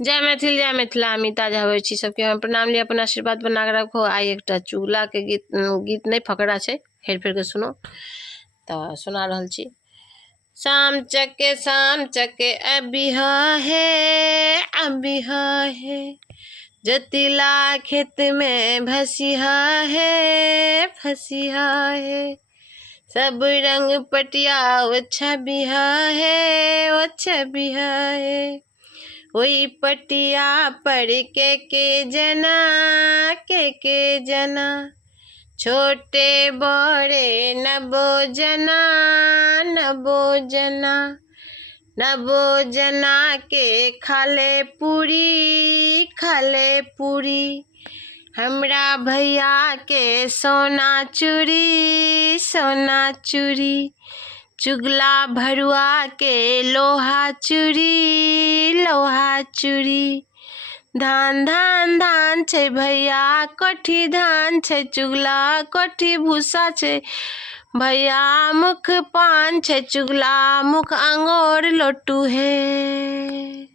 जय मैथिल जय मिथिला। अमिता झा होय छी, सबके हम प्रणाम लिया, अपन आशीर्वाद बना के रखो। आई एक चुगला के गीत नहीं फकड़ा छे, हेर फेर के सुनो तो सुना रहल छी। शाम चके अबिहा है जतिला खेत में फंसिहा है सब रंग पटिया वो छबिहा है वही पटिया पर के जना छोटे बड़े नबो जना के खाले पूरी हमरा भैया के सोना चूड़ी चुगला भरुआ के लोहा चूड़ी धान छे भैया कोठी धान छे चुगला कोठी भूसा छे भैया मुख पान छे चुगला मुख अंगोर लोटू है।